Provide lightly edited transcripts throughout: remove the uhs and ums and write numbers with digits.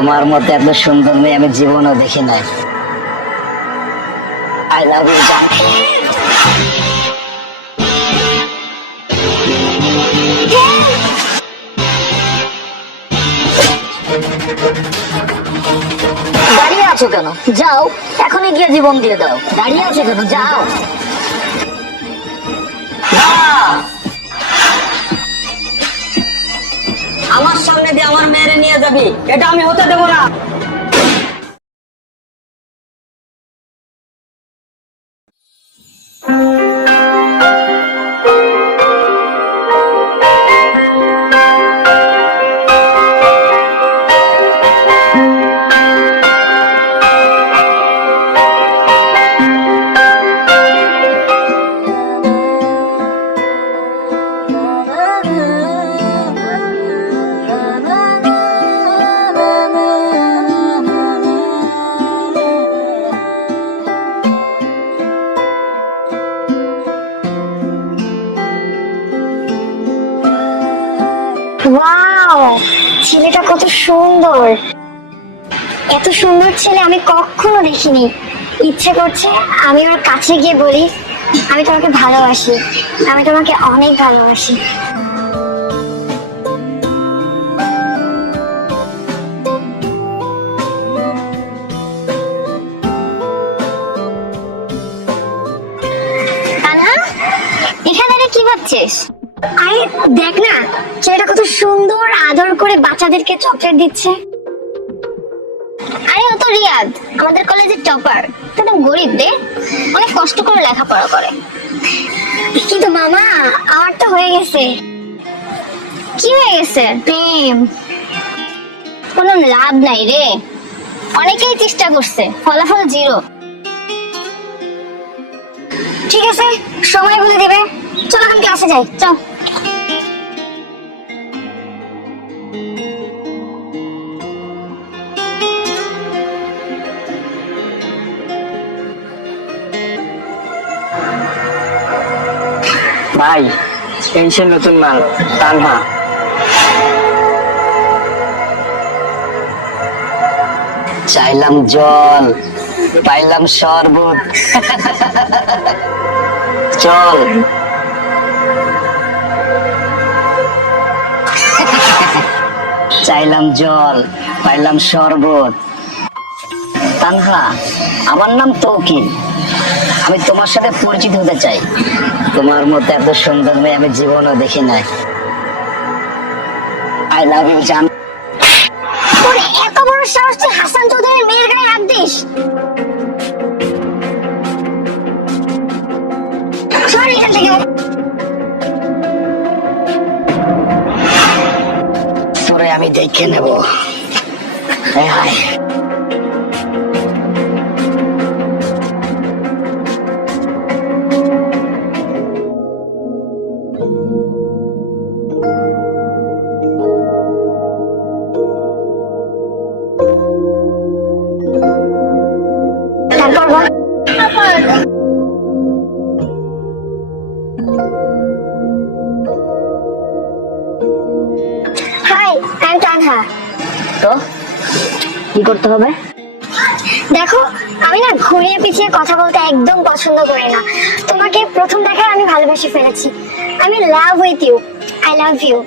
তোমার মতো এত সুন্দর মেয়ে আমি জীবনও দেখি নাই। আই লাভ ইউ জান। দাঁড়িয়ে আছো কেন? যাও, এখনই গিয়ে জীবন দিয়ে দাও। দাঁড়িয়ে আছো কেন? যাও। আমার সামনে দিয়ে আমার মেয়েরে নিয়ে যাবি, এটা আমি হতে দেবো না। ওয়াও, ছেলেটা কত সুন্দর। এত সুন্দর ছেলে আমি কখনো দেখিনি। ইচ্ছে করছে আমি ওর কাছে গিয়ে বলি, আমি তোমাকে ভালোবাসি, আমি তোমাকে অনেক ভালোবাসি। তানহা, এখানে দাঁড়িয়ে কি ভাবছিস? আরে দেখ না, ছেলেটা কত সুন্দর আদর করে বাচ্চাদেরকে চকলেট দিচ্ছে। আরে ও তো রিয়াদ, আমাদের কলেজের টপার। একদম গরিব রে, অনেক কষ্ট করে লেখাপড়া করে। কিন্তু মামা, আমার তো হয়ে গেছে। কি হয়ে গেছে? প্রেম। কোনো লাভ নাই রে, অনেকেই চেষ্টা করছে, ফলাফল জিরো। ঠিক আছে, সময় বলে দিবে। চল এখন ক্লাসে যাই, চল। ভাই, এই সে নতুন মাল তানহা। চাইলাম জল, পাইলাম শরবত। চল। চাইলাম জল, পাইলাম শরবত। তানহা, আমার নাম তৌকির। আমি তোমার সাথে পরিচিত হতে চাই। তোমার মতো এত সুন্দর মেয়ে আমি জীবনও দেখি নাই। আই লাভ ইউ জান। তোর এত বড় সাহস, তুই হাসান চৌধুরীর মেয়ের গায়ে হাত দিস? সর এখান থেকে। তোরে আমি দেখে নেব। হায় তারপর বল। Hi, I am Tanha. তো কি করতে হবে? দেখো, আমি না ঘুরিয়ে পিছিয়ে কথা বলতে একদম পছন্দ করি না। তোমাকে প্রথম দেখায় আমি ভালোবেসে ফেলেছি। আমি love with you, I love you.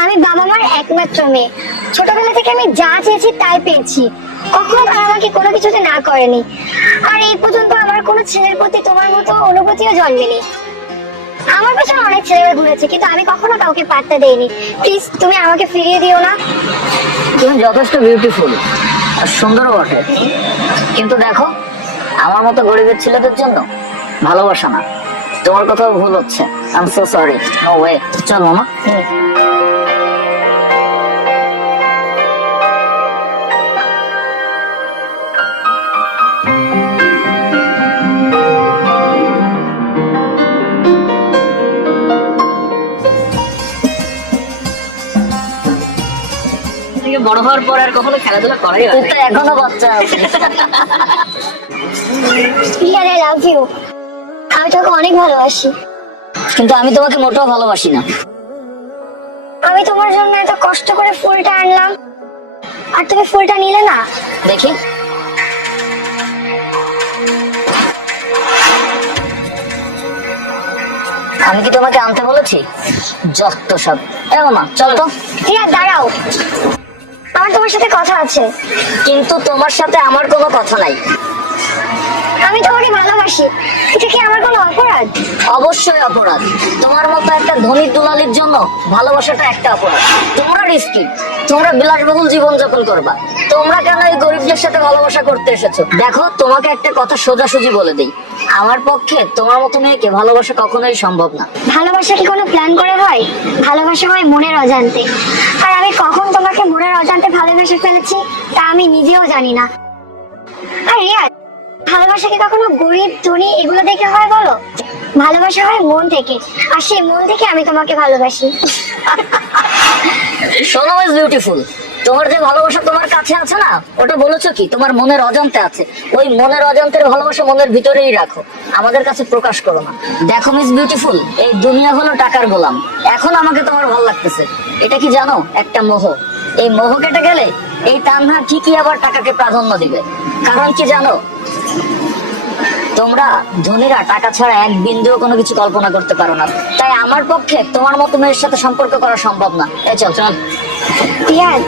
আমি বাবা মার একমাত্র মেয়ে। ছোটবেলা থেকে আমি যা চেয়েছি তাই পেয়েছি। কখনো তারা আমাকে কোনো কিছুতে না করেনি। আর এই পর্যন্ত আমার কোনো ছেলের প্রতি তোমার মতো অনুভূতিও জন্মেনি। আমার পেছনে অনেক ছেলেরা ঘুরেছে, কিন্তু আমি কখনো কাউকে পাত্তা দেইনি। প্লিজ, তুমি আমাকে ফিরিয়ে দিও না। তুমি যথেষ্ট বিউটিফুল আর সুন্দরও বটে, কিন্তু দেখো, আমার মতো গরিবের ছেলেদের জন্য ভালোবাসা না। তোমার কথাও ভুল হচ্ছে। I am so sorry. No way. চল মামা। বড় হওয়ার পর আর কখনো খেলাধুলা করাই হয় না। তুই তো এখনো বাচ্চা আছিস। I love you. আমি তোকে অনেক ভালোবাসি। কিন্তু আমি তোমাকে মোটেও ভালোবাসি না। আমি তোমার জন্য এত কষ্ট করে ফুলটা আনলাম, আর তুমি ফুলটা নিলে না। দেখি। আমি কি তোমাকে আনতে বলেছি? যত সব। মা চলো তো। রিয়াদ দাঁড়াও, আমার তোমার সাথে কথা আছে। কিন্তু তোমার সাথে আমার কোনো কথা নাই। আমি তোমাকে ভালোবাসি, এটা কি আমার কোনো অপরাধ? অবশ্যই অপরাধ। তোমার মতো একটা ধনী দুলালির জন্য ভালোবাসাটা একটা অপরাধ। তোমরা রিস্কি, তোমরা বিলাসবহুল জীবন যাপন করবা। তোমরা কেন এই গরিবদের সাথে ভালোবাসা করতে এসেছো? দেখো, তোমাকে একটা কথা সোজাসুজি বলে দেই, আমার পক্ষে তোমার মতো মেয়েকে ভালোবাসা কখনোই সম্ভব না। ভালোবাসা কি কোনো প্ল্যান করে হয়? ভালোবাসা হয় মনের অজান্তে। আর আমি কখন তোমাকে মনের অজান্তে ভালোবেসে ফেলেছি তা আমি নিজেও জানি না। আর রিয়াদ, ভালোবাসা কি কখনো গরিব ধনী এগুলো দেখে হয় বলো? ভালোবাসা হয় মন থেকে, আর সেই মন থেকে আমি তোমাকে ভালোবাসি। শোনো ইজ বিউটিফুল, তোমার যে ভালোবাসা তোমার কাছে আছে না, ওটা বলেছো কি তোমার মনের অজান্তে আছে। ওই মনের অজান্তের ভালোবাসা মনের ভিতরেই রাখো, আমাদের কাছে প্রকাশ করো না। দেখো মিস বিউটিফুল, এই দুনিয়া হলো টাকার গোলাম। এখন আমাকে তোমার ভালো লাগতেছে, এটা কি জানো? একটা মোহ। এই মোহ কেটে গেলে এই তান্না ঠিকই আবার টাকাকে প্রাধান্য দিবে। কারণ কি জানো, তোমরা ধনীরা টাকা ছাড়া এক বিন্দুও কোনো কিছু কল্পনা করতে পারো না। তাই আমার পক্ষে তোমার মতো মেয়ের সাথে সম্পর্ক করা সম্ভব না। এই চল চল। রিয়াদ,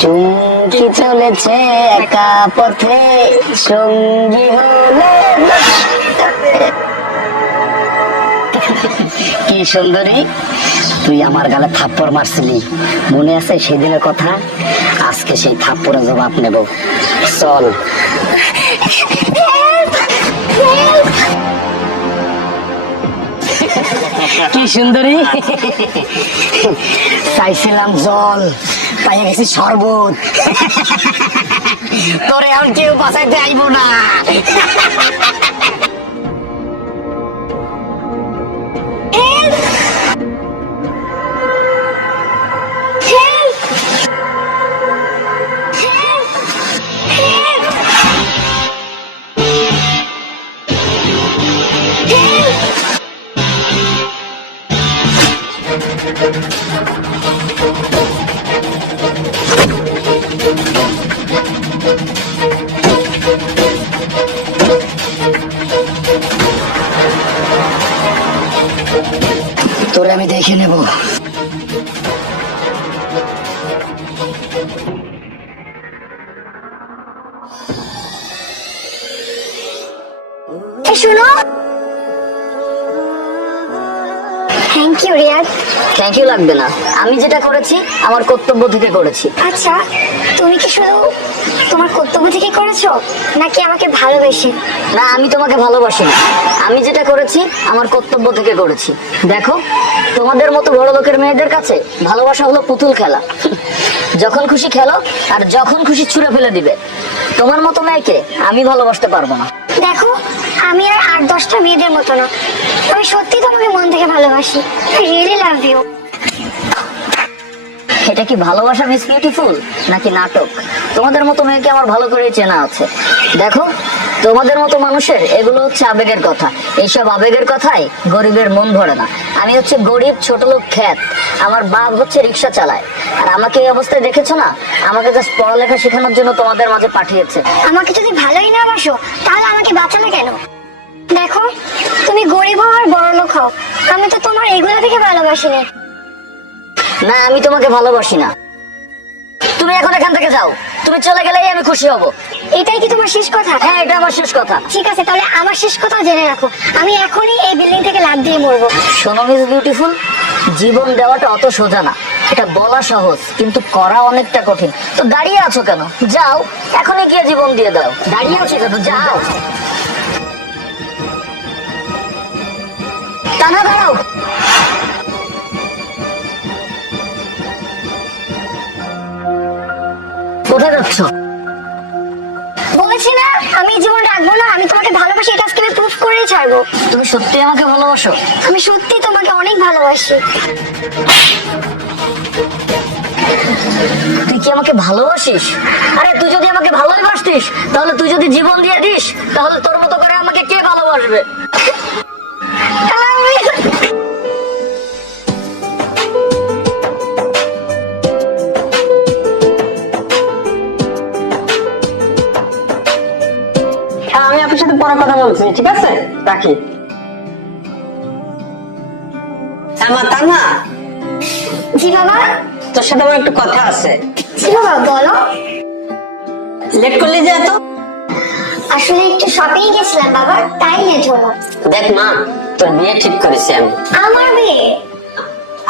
চুমকি চলেছে একা পথে, সঙ্গী হলে কি সুন্দরী, তুই আমার গালে থাপ্পড় মারছিলি, মনে আছে সেদিনের কথা? আজকে সেই থাপ্পড়ের জবাব নেব, চল। কি সুন্দরী, চাইছিলাম জল, পাইয়ে গেছি শরবত। তোরে আর কেউ বাঁচাইতে আইব না। তোরে আমি দেখে নেব। শুনো, thank you Riyad. Thank you লাগবে না, আমি যেটা করেছি আমার কর্তব্য থেকে করেছি। আচ্ছা, তুমি কি শুধু তোমার কর্তব্য থেকে করেছো নাকি আমাকে ভালোবেসে? না, আমি তোমাকে ভালোবাসি না, আমি যেটা করেছি আমার কর্তব্য থেকে করেছি। দেখো, তোমাদের মতো বড় লোকের মেয়েদের কাছে ভালোবাসা হলো পুতুল খেলা। যখন খুশি খেলো আর যখন খুশি ছুঁড়ে ফেলে দিবে। তোমার মতো মেয়েকে আমি ভালোবাসতে পারবো না। দেখো, আমি আর 8-10টা মেয়েদের মতো না, আমি সত্যি তোমাকে মন থেকে ভালোবাসি। I really love you. এটা কি ভালোবাসা মিস বিউটিফুল নাকি নাটক? তোমাদের মতো মেয়েকে আমার ভালো করে চেনা আছে। দেখো, তোমাদের মতো মানুষের এগুলো হচ্ছে আবেগের কথা। এইসব আবেগের কথায় গরিবের মন ভরে না। আমি হচ্ছে গরিব ছোট লোক খ্যাত, আমার বাপ হচ্ছে রিক্সা চালায়। আর আমাকে এই অবস্থায় দেখেছো না, আমাকে জাস্ট পড়ালেখা শেখানোর জন্য তোমাদের মাঝে পাঠিয়েছে। আমাকে যদি ভালোই না বাসো তাহলে আমাকে বাঁচালে কেন? দেখো, তুমি গরিব হও আর বড় লোক হও, আমি তো তোমার এগুলো থেকে ভালোবাসিনি। না, আমি তোমাকে ভালোবাসি না। তুমি এখন এখান থেকে যাও, তুমি চলে গেলেই আমি খুশি হব। এটাই কি তোমার শেষ কথা? হ্যাঁ, এটা আমার শেষ কথা। ঠিক আছে, তাহলে আমার শেষ কথাও জেনে রাখো, আমি এখনই এই বিল্ডিং থেকে লাফ দিয়ে মরবো। শোনো মিস বিউটিফুল, জীবন দেওয়াটা অত সোজা না। এটা বলা সহজ কিন্তু করা অনেকটা কঠিন। তো দাঁড়িয়ে আছো কেন? যাও, এখনই গিয়ে জীবন দিয়ে দাও। দাঁড়িয়ে আছো কেন? যাও। টানা দাঁড়াও। কোথায় যাচ্ছ? বলেছি না আমি জীবন রাখবো না, আমি তোমাকে ভালোবাসি, এটা আজকে আমি প্রুফ করেই ছাড়বো। তুমি সত্যি আমাকে ভালোবাসো? আমি সত্যি তোমাকে অনেক ভালোবাসি। তুই কি আমাকে ভালোবাসিস? আরে তুই যদি আমাকে ভালোবাসতিস তাহলে তুই যদি জীবন দিয়ে দিস তাহলে তোর মতো করে আমাকে কে ভালোবাসবে? হ্যাঁ, আমি আপনার সাথে পরে কথা বলছি, ঠিক আছে? রাখি। হ্যাঁ মা, তা না, জি বাবা। তোর সাথে আমার একটু কথা আছে। জি বাবা, বলো। লেট করলি যে এত? আসলে একটু শপিং গেছিলাম বাবা, তাই লেট হলো। দেখ মা, তোর বিয়ে ঠিক করেছি আমি। আমার বিয়ে?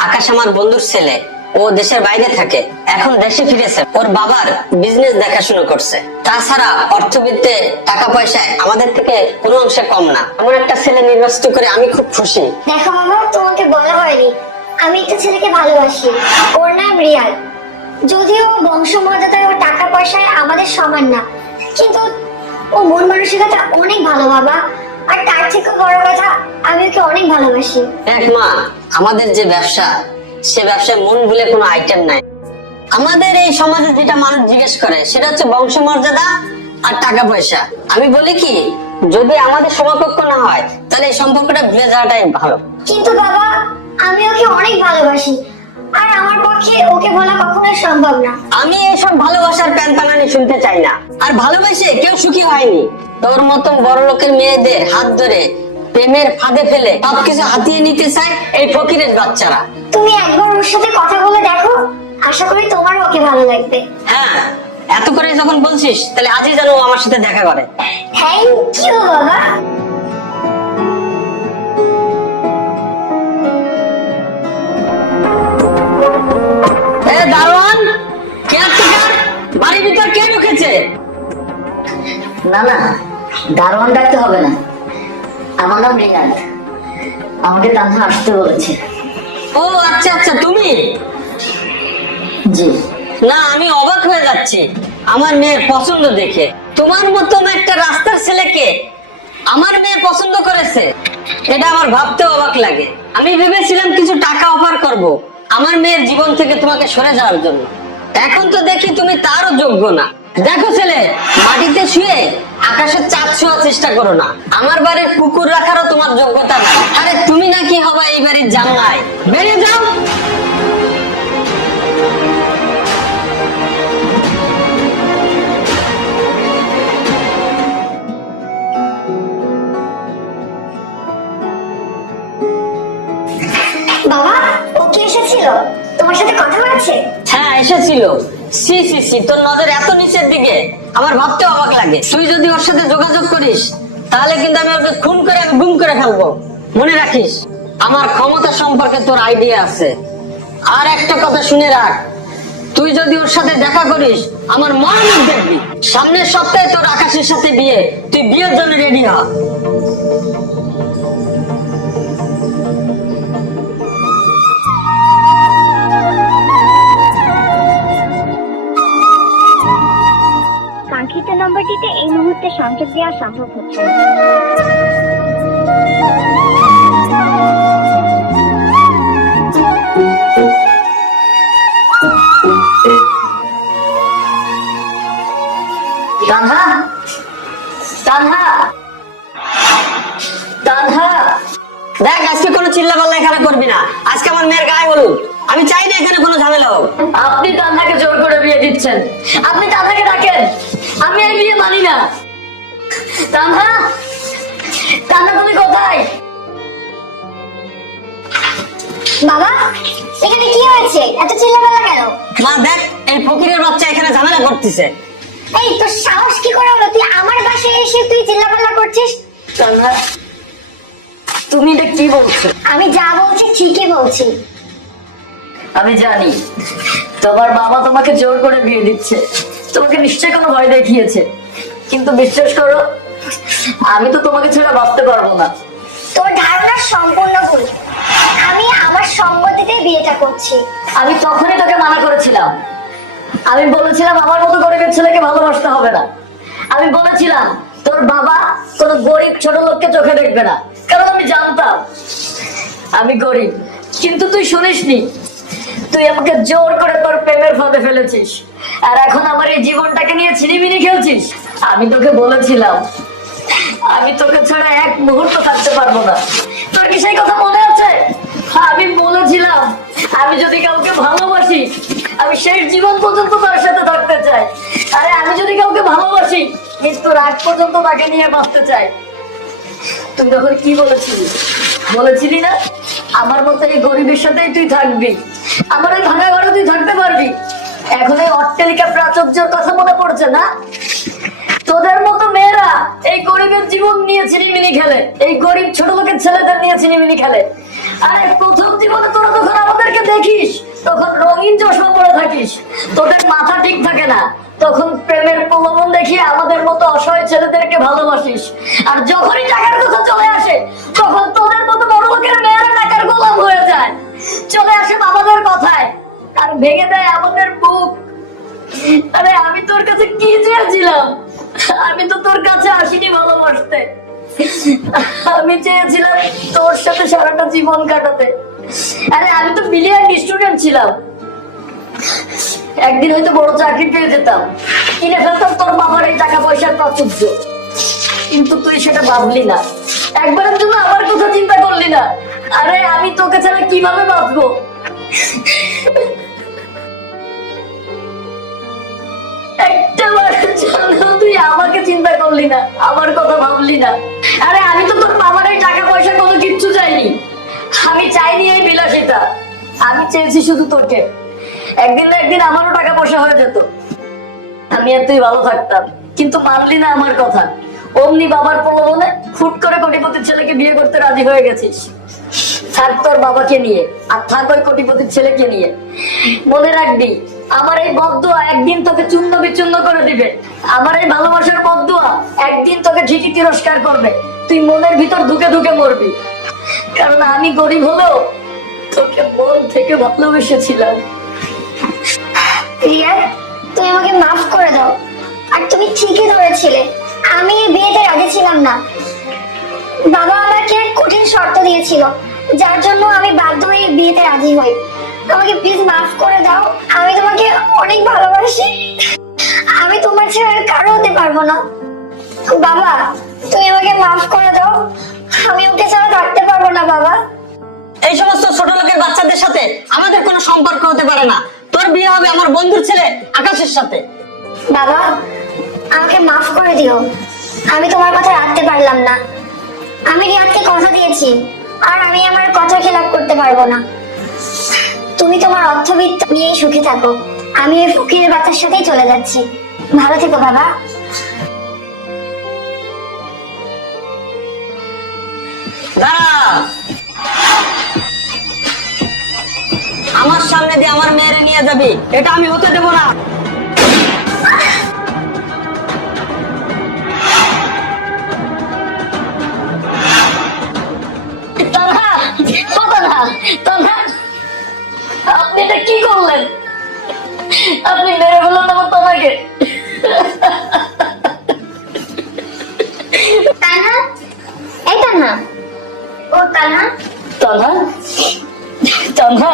আকাশ আমার বন্ধুর ছেলে, ও দেশের বাইরে থাকে, এখন দেশে ফিরেছে। ওর বাবার বিজনেস দেখাশোনা করছে। তাছাড়া অর্থবিত্তে টাকা পয়সায় আমাদের থেকে কোনো অংশে কম না। এমন একটা ছেলে নির্বাচিত করে আমি খুব খুশি। দেখো বাবা, তোমাকে বলা হয়নি আমি একটা ছেলেকে ভালোবাসি। ওর নাম রিয়াল। যদিও বংশমর্যাদায় ও টাকা পয়সায় আমাদের সমান না, কিন্তু ও মন মানসিকতা অনেক ভালো বাবা। আর তার থেকে বড় কথা, আমি ওকে অনেক ভালোবাসি। দেখ মা, আমাদের যে ব্যবসা, সে ব্যবসায় মন ভুলে কোনো আইটেম নাই। আমাদের এই সমাজে যেটা মানুষ জিজ্ঞেস করে সেটা হচ্ছে বংশমর্যাদা আর টাকা পয়সা। আমি বলি কি, যদি আমাদের সমকক্ষ না হয় তাহলে এই সম্পর্কটা ভুলে যাওয়াটাই ভালো। কিন্তু বাবা, আমি ওকে অনেক ভালোবাসি, আর আমার পক্ষে ওকে বলা কখনোই সম্ভব না। আমি এসব ভালোবাসার প্যানপানানি শুনতে চাই না। আর ভালোবেসে কেউ সুখী হয়নি। তোর মতন বড় লোকের মেয়েদের হাত ধরে প্রেমের ফাঁদে ফেলে সবকিছু হাতিয়ে নিতে চায় এই ফকিরের বাচ্চারা। তুমি একবার ওর সাথে কথা বলে দেখো, আশা করি তোমার ওকে ভালো লাগবে। হ্যাঁ, এত করে যখন বলছিস তাহলে আজই যেন ও আমার সাথে দেখা করে। থ্যাংক ইউ বাবা। এ দারোয়ান, কেয়ারটেকার, বাড়ির ভিতর কে ঢুকেছে? না না, দারোয়ান ডাকতে হবে না, আমার নাম রিনাদ। আমাকে তানহা আসতে বলেছে। ও আচ্ছা আচ্ছা, তুমি? জি। না, আমি অবাক হয়ে যাচ্ছি আমার মেয়ের পছন্দ দেখে। তোমার মতন একটা রাস্তার ছেলেকে আমার মেয়ে পছন্দ করেছে, এটা আমার ভাবতে অবাক লাগে। আমি ভেবেছিলাম কিছু টাকা অফার করব আমার মেয়ের জীবন থেকে তোমাকে সরে যাওয়ার জন্য। এখন তো দেখি তুমি তারও যোগ্য না। দেখো ছেলে, মাটিতে শুয়ে আকাশের চাঁদ ছোঁয়ার চেষ্টা করো না। আমার বাড়ির কুকুর রাখারও তোমার যোগ্যতা নাই। আরে তুমি নাকি হবা এই বাড়ির জামাই? বেরিয়ে যাও। বাবা, ও কি এসেছিল? তোমার সাথে কথা বলেছে? হ্যাঁ, এসেছিল। সি সি সি, তোর নজর এত নিচের দিকে, আমার ভাবতে অবাক লাগে। তুই যদি ওর সাথে যোগাযোগ করিস তাহলে কিন্তু আমি ওকে খুন করে আমি গুম করে ফেলবো। মনে রাখিস, আমার ক্ষমতা সম্পর্কে তোর আইডিয়া আছে। আর একটা কথা শুনে রাখ, তুই যদি ওর সাথে দেখা করিস আমার মরণ দেখবি। সামনের সপ্তাহে তোর আকাশের সাথে বিয়ে, তুই বিয়ের জন্য রেডি হ। কাঙ্ক্ষিত নম্বরটিতে এই মুহূর্তে সংযোগ দেওয়া সম্ভব হচ্ছে না। তানহা, তানহা, তানহা। দেখ, আজকে কোনো চিল্লাপাল্লা এখানে করবি না। আজকে আমার মেয়ের গায়ে বলুন, আমি চাই না এখানে কোনো ঝামেলা হোক। আপনি তানহাকে জোর করে বিয়ে দিচ্ছেন। আপনি তানহাকে ডাকেন, আমি এই বিয়ে মানি না। তানহা, তানহা তুমি কোথায়? বাবা, এখানে কি হয়েছে? এত চিল্লাপাল্লা কেন? মা দেখ, এই ফকিরের বাচ্চা এখানে ঝামেলা করতেছে। এই, তোর সাহস কি করে হলো? তুই আমার বাসায় এসে তুই চিল্লাপাল্লা করছিস? তানহা, তুমি এটা কি বলছো? আমি যা বলছি ঠিকই বলছি। আমি জানি তোমার বাবা তোমাকে জোর করে বিয়ে দিচ্ছে, তোমাকে নিশ্চয় কোনো ভয় দেখিয়েছে, কিন্তু বিশ্বাস করো, আমি তো তোমাকে ছেড়ে বাঁচতে পারবো না। তোর ধারণা সম্পূর্ণ ভুল। আমি আমার সম্মতিতে বিয়েটা করছি। আমি তখনই তোকে মানা করেছিলাম। আমি বলেছিলাম আমার মতো গরিবের ছেলেকে ভালোবাসতে হবে না। আমি বলেছিলাম তোর বাবা কোনো গরিব ছোট লোককে চোখে দেখবে না, কারণ আমি জানতাম আমি গরিব। কিন্তু তুই শুনিসনি, তুই আমাকে জোর করে তোর প্রেমের ফাঁদে ফেলেছিস, আর এখন আমার এই জীবনটাকে নিয়ে ছিনিমিনি খেলছিস। আমি তোকে বলেছিলাম আমি তোকে ছাড়া এক মুহূর্ত থাকতে পারবো না। তোর কি সেই কথা মনে আছে? আমি বলেছিলাম আমি যদি কাউকে ভালোবাসি, আমি শেষ জীবন পর্যন্ত তার সাথে থাকতে চাই। আরে আমি যদি কাউকে ভালোবাসি, মৃত্যুর আগ পর্যন্ত তাকে নিয়ে বাঁচতে চাই। তুই তখন কি বলেছিলি? বলেছিলি না আমার মতো এই গরিবের সাথেই তুই থাকবি, আমার এই ভাঙা ঘরে তুই থাকতে পারবি। এখন এই অট্টালিকা প্রাচুর্যের কথা মনে পড়ছে না? তোদের মতো মেয়েরা এই গরিবের জীবন নিয়ে ছিনিমিনি খেলে, এই গরিব ছোট লোকের ছেলেদের নিয়ে ছিনিমিনি খেলে। আরে প্রথম জীবনে তোরা যখন আমাদেরকে দেখিস তখন রঙিন চশমা পরে থাকিস, তোদের মাথা ঠিক থাকে না, তখন প্রেমের প্রলোভন দেখিয়ে আমাদের মতো অসহায় ছেলেদেরকে ভালোবাসিস। আর যখনই টাকার কথা চলে আসে তখন তোদের মতো বড় লোকের মেয়েরা টাকার গোলাম হয়ে যায়, চলে আসে বাবাদের কথায় আর ভেঙে দেয় আমাদের বুক। আরে আমি তোর কাছে কি চেয়েছিলাম? আমি তো তোর কাছে আসিনি ভালোবাসতে, আমি চেয়েছিলাম তোর সাথে সারাটা জীবন কাটাতে। আরে আমি তো ব্রিলিয়ান্ট স্টুডেন্ট ছিলাম, একদিন হয়তো বড় চাকরি পেয়ে যেতাম, কিনে ফেলতাম তোর বাবার এই টাকা পয়সার প্রাচুর্য। কিন্তু তুই সেটা ভাবলি না, একবারের জন্য আমার কথা চিন্তা করলি না। আরে আমি তোকে ছাড়া কিভাবে বাঁচবো? একটাবারের জন্য তুই আমাকে চিন্তা করলি না, আমার কথা ভাবলি না। আরে আমি তো তোর বাবার এই টাকা পয়সা কোনো কিচ্ছু চাইনি, আমি চাইনি এই বিলাসিতা, আমি চেয়েছি শুধু তোকে। একদিন না একদিন আমারও টাকা পয়সা হয়ে যেত, আমি আর তুই ভালো থাকতাম। কিন্তু মানলি না আমার কথা, অমনি বাবার প্রলোভনে ফুট করে কোটিপতির ছেলেকে বিয়ে করতে রাজি হয়ে গেছিস। থাক তোর বাবাকে নিয়ে, আর থাক ওই কোটিপতির ছেলেকে নিয়ে। মনে রাখবি আমার এই বদদুয়া একদিন তোকে চূর্ণ বিচূর্ণ করে দিবে, আমার এই ভালোবাসার বদদুয়া একদিন তোকে ঠিকই তিরস্কার করবে। তুই মনের ভিতর ঢুকে ঢুকে মরবি, কারণ আমি গরিব হলেও তোকে মন থেকে ভালোবেসেছিলাম। রিয়া, তুমি আমাকে মাফ করে দাও। আর তুমি ঠিকই ধরেছিলে, আমি এই বিয়েতে রাজি ছিলাম না। বাবা আমাকে এক কঠিন শর্ত দিয়েছিল, যার জন্য আমি বাধ্য হয়ে এই বিয়েতে রাজি হই। আমাকে প্লিজ মাফ করে দাও, আমি তোমাকে অনেক ভালোবাসি, আমি তোমার ছাড়া আর কারো হতে পারবো না। বাবা, তুমি আমাকে মাফ করে দাও, আমি ওকে ছাড়া থাকতে পারবো না। বাবা, এই সমস্ত ছোট লোকের বাচ্চাদের সাথে আমাদের কোনো সম্পর্ক হতে পারে না। তোর বিয়ে হবে আমার বন্ধুর ছেলে আকাশের সাথে। বাবা আমাকে মাফ করে দিও, আমি তোমার কথা রাখতে পারলাম না। আমি রিয়াদকে কথা দিয়েছি, আর আমি আমার কথা খেলাপ করতে পারবো না। তুমি তোমার অর্থবিত্ত নিয়েই সুখে থাকো, আমি এই ফকিরের বাচ্চার সাথেই চলে যাচ্ছি। ভালো থেকো বাবা। দাঁড়া, আমার সামনে দিয়ে আমার মেয়েরে নিয়ে যাবি, এটা আমি হতে দেবো না। তানহা, ও তানহা, তানহা, আপনি এটা কি করলেন? আপনি মেরে ফেললেন আমার তানহাকে। তানহা, এই তানহা, ও তানহা, তানহা, তানহা,